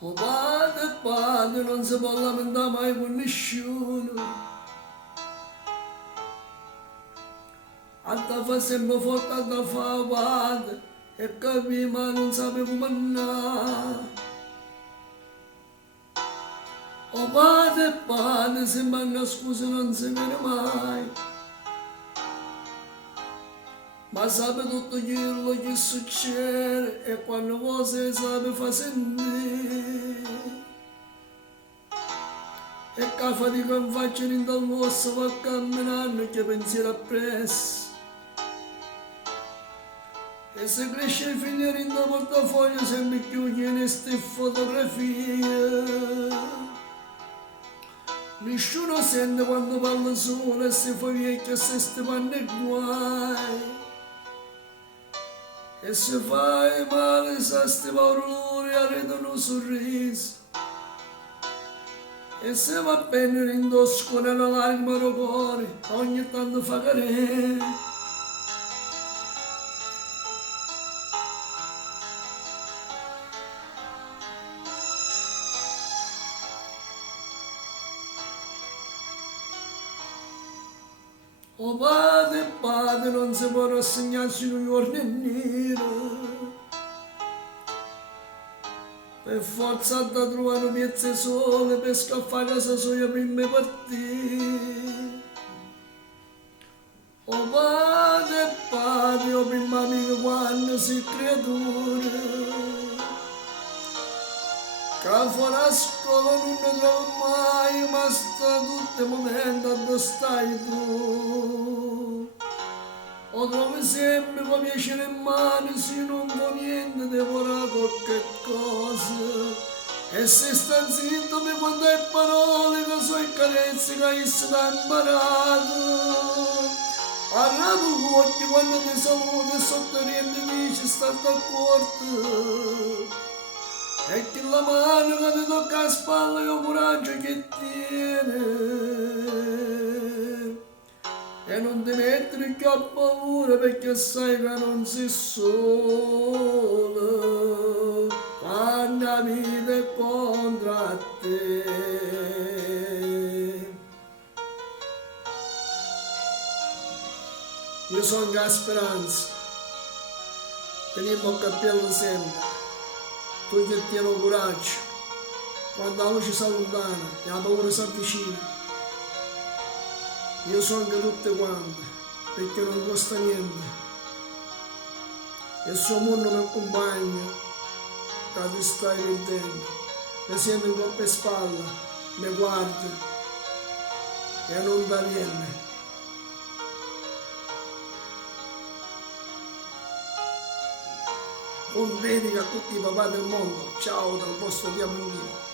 O padre, padre, non si può lamentare mai con nessuno. Alta fa sempre forte, alta fa padre, e capì ma non sape come andare. O padre, padre, se manca scusa non si viene mai. Ma sape tutto quello che succede e quando cose sape fa sentire. E che fatica in faccia in dal mosso va camminando che pensiero appresso. E se cresce il figlio in da portafoglio sempre più chiede ste fotografie. Nessuno sente quando parla solo e si fa vecchio e se ste panni guai. E se fai male sa sti paurori arredono un sorriso. E se va bene rindosso nella lacrima del cuore, ogni tanto fa carere. O padre, padre, non si può rassegnarsi un giorno nero. Per forza da trovare piezze sole per scaffare a casa sua prima partire. O padre, padre, o prima amico quando si creatura. Che fuori a scuola non ne trovo mai, ma sta tutto il momento dove stai tu. O trovi sempre con piacere in mano, se non vuoi niente, devora qualche cosa. E se sta zitto mi conta le parole, che so i carezze che hai stato imparato. Arrato gli occhi quando ti saluto e sotto niente dici sta d'accordo. E che la mano che ti tocca a spalla e il coraggio che tiene. E non ti mettere più a paura perché sai che non sei solo quando la vita è contro te. Io sono la speranza, teniamo il cappello sempre. Tu che tieni coraggio, quando la luce si allontana e la paura si avvicina. Io sono anche tutte quante, perché non costa niente. E il suo mondo mi accompagna, che ti stai perdendo. Mi sento in coppe e spalla, mi guarda e non da niente. Con dedica a tutti i papà del mondo, ciao dal vostro Dio Bambino.